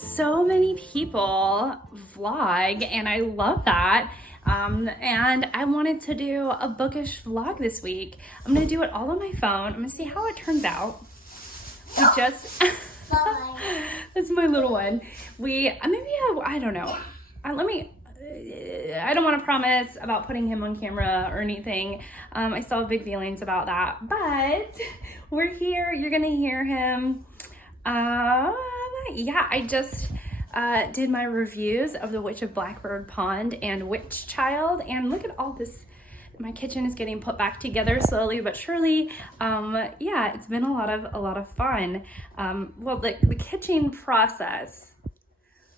so many people vlog, and I love that. And I wanted to do a bookish vlog this week. I'm gonna do it all on my phone. I'm gonna see how it turns out. We just, that's my little one. I don't know. I don't want to promise about putting him on camera or anything. I still have big feelings about that, but we're here. You're gonna hear him. Yeah, I just did my reviews of The Witch of Blackbird Pond and Witch Child, and look at all this. My kitchen is getting put back together slowly but surely. Yeah, it's been a lot of fun. Well, the kitchen process.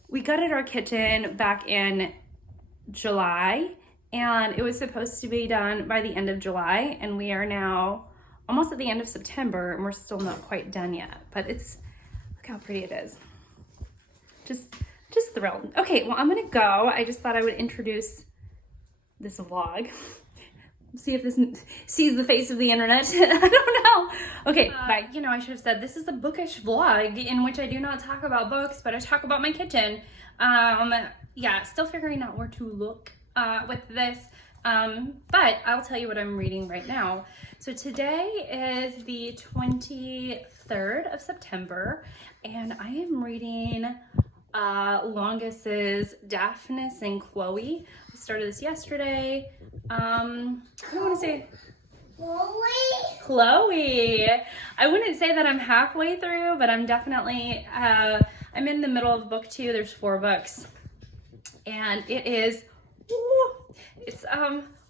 We gutted our kitchen back in July, and it was supposed to be done by the end of July, and we are now almost at the end of September, and we're still not quite done yet. But look how pretty it is. Just thrilled. Okay, well, I'm gonna go. I just thought I would introduce this vlog. See if this sees the face of the internet. I don't know. Okay, bye. I should have said this is a bookish vlog in which I do not talk about books, but I talk about my kitchen. Yeah, still figuring out where to look with this. But I'll tell you what I'm reading right now. So today is the 23rd of September, and I am reading Longus's Daphnis and Chloe. I started this yesterday. I don't want to say Chloe. I wouldn't say that I'm halfway through, but I'm definitely I'm in the middle of book 2. There's 4 books, and it is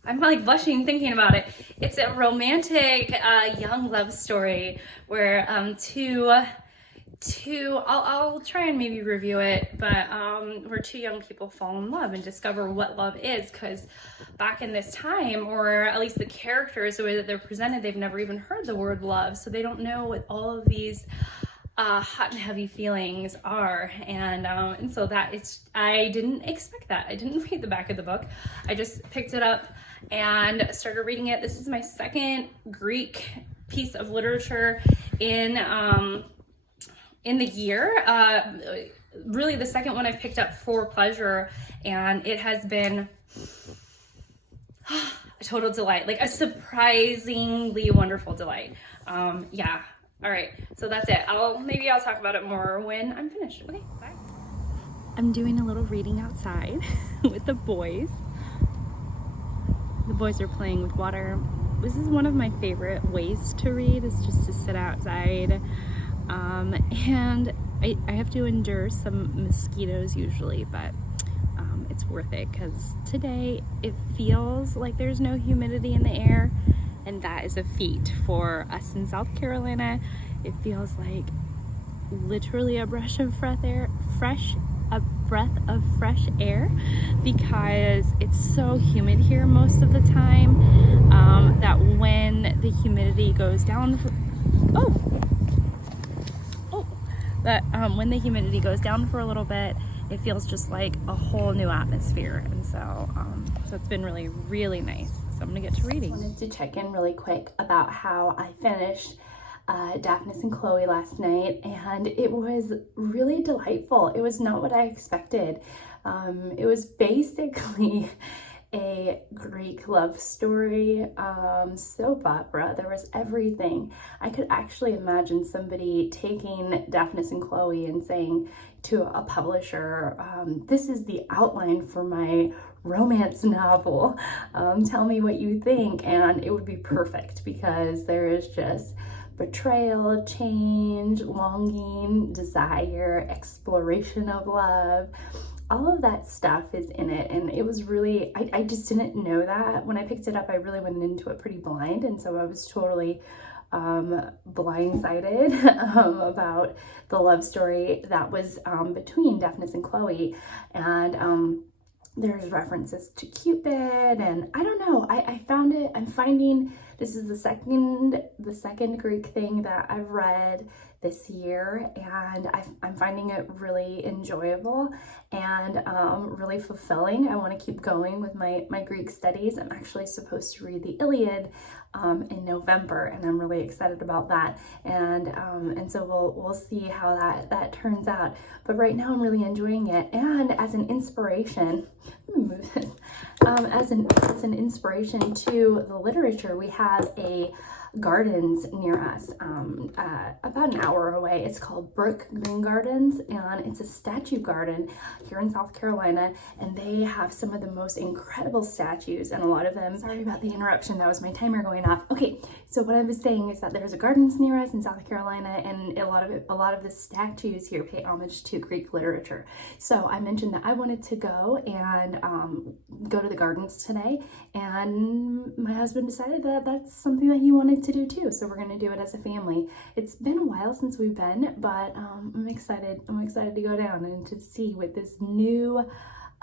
I'm like blushing thinking about it. It's a romantic young love story where I'll try and maybe review it, but where 2 young people fall in love and discover what love is, because back in this time, or at least the characters, the way that they're presented, they've never even heard the word love, so they don't know what all of these hot and heavy feelings are, and so I didn't expect that. I didn't read the back of the book. I just picked it up and started reading it. This is my second Greek piece of literature in the year, really the second one I've picked up for pleasure, and it has been a total delight, like a surprisingly wonderful delight. Yeah, all right, so that's it. Maybe I'll talk about it more when I'm finished. Okay, bye. I'm doing a little reading outside with the boys. The boys are playing with water. This is one of my favorite ways to read, is just to sit outside. And I have to endure some mosquitoes usually, but it's worth it, because today it feels like there's no humidity in the air, and that is a feat for us in South Carolina. It feels like literally a breath of fresh air, because it's so humid here most of the time, that when the humidity goes down when the humidity goes down for a little bit, it feels just like a whole new atmosphere, and so it's been really, really nice. So I'm gonna get to reading. I wanted to check in really quick about how I finished Daphnis and Chloe last night, and it was really delightful. It was not what I expected. It was basically a Greek love story, soap opera. There was everything. I could actually imagine somebody taking Daphnis and Chloe and saying to a publisher, this is the outline for my romance novel. Tell me what you think. And it would be perfect, because there is just betrayal, change, longing, desire, exploration of love. All of that stuff is in it, and it was really, I just didn't know that. When I picked it up, I really went into it pretty blind, and so I was totally blindsided about the love story that was between Daphnis and Chloe. And there's references to Cupid, and I don't know, I'm finding This is the second Greek thing that I've read this year, and I'm finding it really enjoyable and really fulfilling. I want to keep going with my Greek studies. I'm actually supposed to read the Iliad in November, and I'm really excited about that. And so we'll see how that turns out. But right now I'm really enjoying it. And as an inspiration, let me move this. As an inspiration to the literature, we have a gardens near us, about an hour away. It's called Brookgreen Gardens, and it's a statue garden here in South Carolina, and they have some of the most incredible statues, and a lot of them, sorry about the interruption, that was my timer going off. Okay, so what I was saying is that there's a gardens near us in South Carolina, and a lot of the statues here pay homage to Greek literature. So I mentioned that I wanted to go and go to the gardens today, and my husband decided that that's something that he wanted to do too, so we're going to do it as a family. It's been a while since we've been, but I'm excited to go down and to see with this new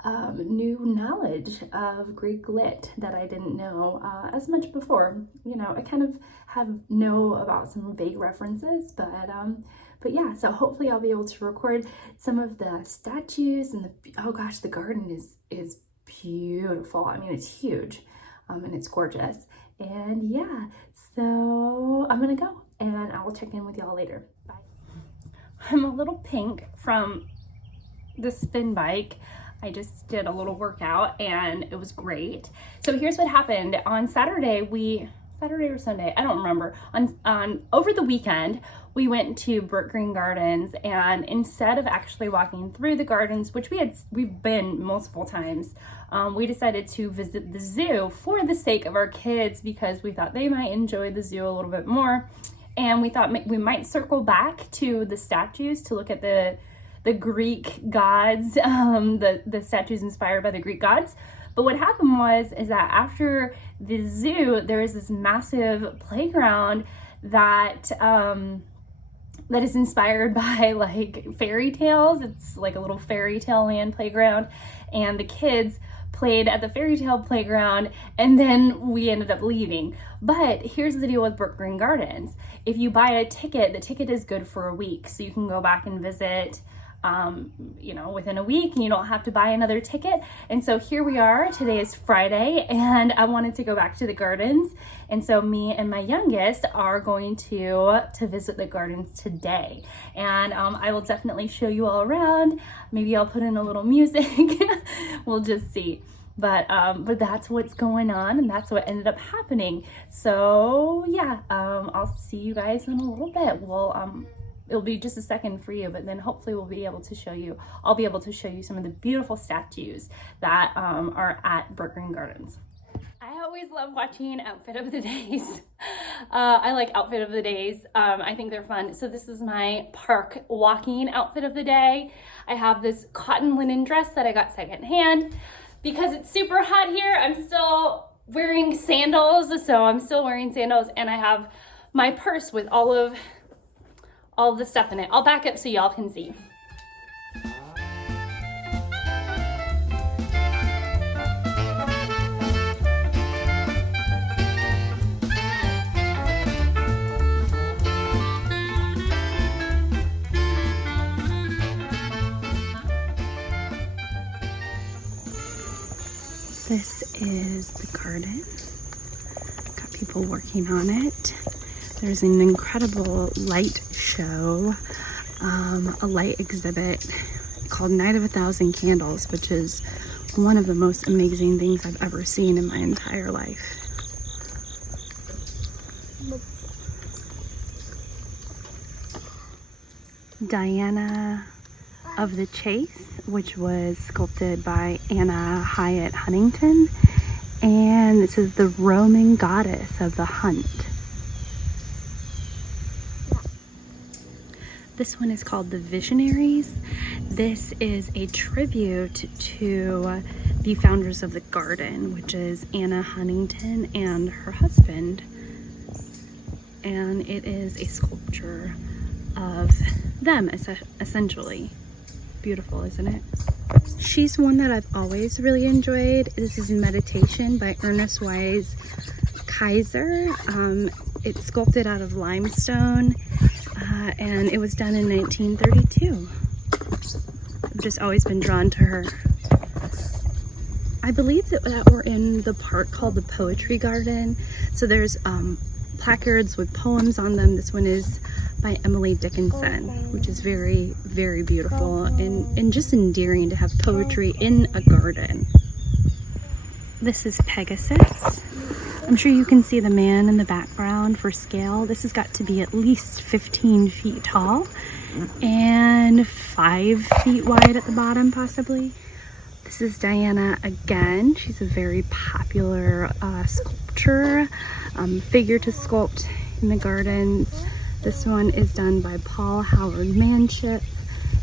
knowledge of Greek lit that I didn't know as much before. You know, I kind of know about some vague references, but yeah, so hopefully I'll be able to record some of the statues, and oh gosh, the garden is beautiful. I mean, it's huge, and it's gorgeous. And yeah, so I'm gonna go and I will check in with y'all later. Bye. I'm a little pink from the spin bike. I just did a little workout and it was great. So here's what happened. On Saturday or Sunday, I don't remember, on over the weekend, we went to Brookgreen Gardens, and instead of actually walking through the gardens, which we've been multiple times, we decided to visit the zoo for the sake of our kids, because we thought they might enjoy the zoo a little bit more. And we thought we might circle back to the statues to look at the Greek gods, the statues inspired by the Greek gods. But what happened is that after the zoo, there is this massive playground that is inspired by like fairy tales. It's like a little fairy tale land playground, and the kids played at the fairy tale playground, and then we ended up leaving. But here's the deal with Brookgreen Gardens. If you buy a ticket, the ticket is good for a week, so you can go back and visit within a week, and you don't have to buy another ticket. And so here we are. Today is Friday, and I wanted to go back to the gardens, and so me and my youngest are going to visit the gardens today. And I will definitely show you all around. Maybe I'll put in a little music. We'll just see. But that's what's going on, and that's what ended up happening. So yeah, I'll see you guys in a little bit. It'll be just a second for you, but then hopefully I'll be able to show you some of the beautiful statues that are at Brookgreen Gardens. I always love watching outfit of the days. I like outfit of the days. I think they're fun. So this is my park walking outfit of the day. I have this cotton linen dress that I got secondhand. Because it's super hot here, I'm still wearing sandals. And I have my purse with all of the stuff in it. I'll back up so y'all can see. This is the garden. Got people working on it. There's an incredible light show, a light exhibit called Night of 1,000 Candles, which is one of the most amazing things I've ever seen in my entire life. Diana of the Chase, which was sculpted by Anna Hyatt Huntington, and this is the Roman goddess of the hunt. This one is called The Visionaries. This is a tribute to the founders of the garden, which is Anna Huntington and her husband. And it is a sculpture of them, essentially. Beautiful, isn't it? She's one that I've always really enjoyed. This is Meditation by Ernest Wise Kaiser. It's sculpted out of limestone, and it was done in 1932. I've just always been drawn to her. I believe that we're in the park called the Poetry Garden. So there's placards with poems on them. This one is by Emily Dickinson, which is very, very beautiful and just endearing to have poetry in a garden. This is Pegasus. I'm sure you can see the man in the background for scale. This has got to be at least 15 feet tall and 5 feet wide at the bottom, possibly. This is Diana again. She's a very popular sculptor, figure to sculpt in the gardens. This one is done by Paul Howard Manship,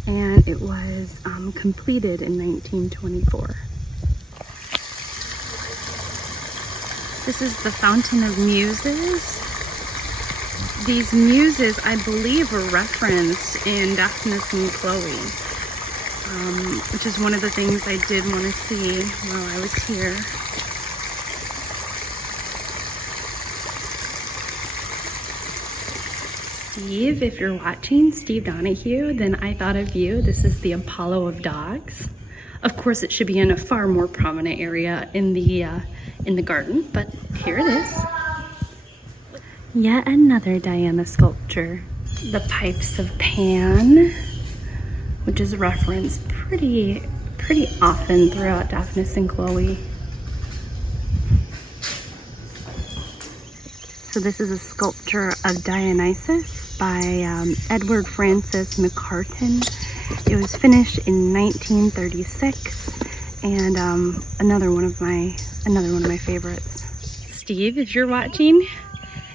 and it was completed in 1924. This is the Fountain of Muses. These muses, I believe, were referenced in Daphnis and Chloe, which is one of the things I did want to see while I was here. Steve, if you're watching, Steve Donahue, then I thought of you. This is the Apollo of dogs. Of course, it should be in a far more prominent area in the garden, but here it is. Yet another Diana sculpture. The Pipes of Pan, which is referenced pretty often throughout Daphnis and Chloe. So this is a sculpture of Dionysus by Edward Francis McCartan. It was finished in 1936, and another one of my favorites. Steve, if you're watching,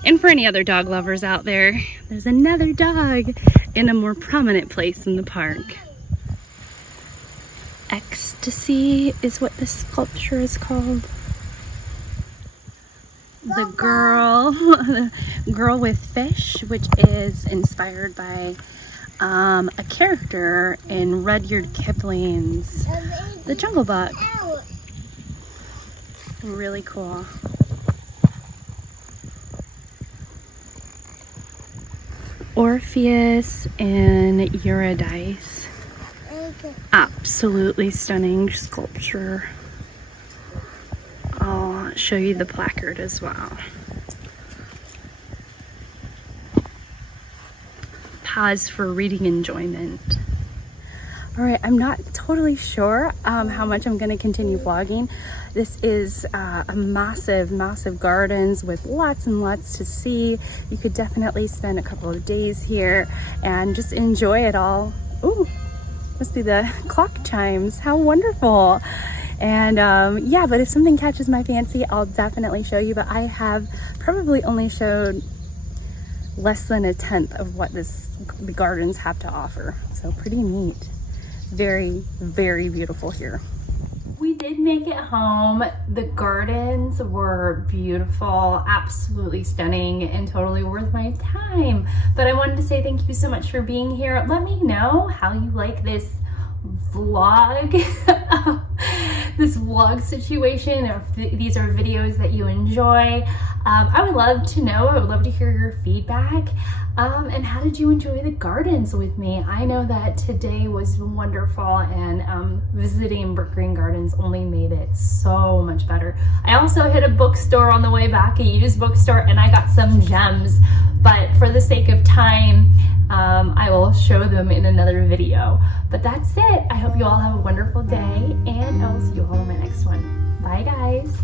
and for any other dog lovers out there, there's another dog in a more prominent place in the park. Ecstasy is what this sculpture is called. The girl with fish, which is inspired by a character in Rudyard Kipling's The Jungle Book. Really cool. Orpheus and Eurydice. Absolutely stunning sculpture. I'll show you the placard as well. Pause for reading enjoyment. All right, I'm not totally sure how much I'm going to continue vlogging. This is a massive gardens with lots and lots to see. You could definitely spend a couple of days here and just enjoy it all. Ooh, must be the clock chimes. How wonderful. And yeah, but if something catches my fancy, I'll definitely show you. But I have probably only showed less than 1/10 of what the gardens have to offer. So pretty neat. Very, very beautiful here. We did make it home. The gardens were beautiful, absolutely stunning, and totally worth my time. But I wanted to say thank you so much for being here. Let me know how you like this vlog, this vlog situation, or if these are videos that you enjoy. I would love to know. I would love to hear your feedback. And how did you enjoy the gardens with me? I know that today was wonderful, and visiting Brookgreen Gardens only made it so much better. I also hit a bookstore on the way back, a used bookstore, and I got some gems, but for the sake of time, I will show them in another video. But that's it. I hope you all have a wonderful day, and I will see you all in my next one. Bye, guys.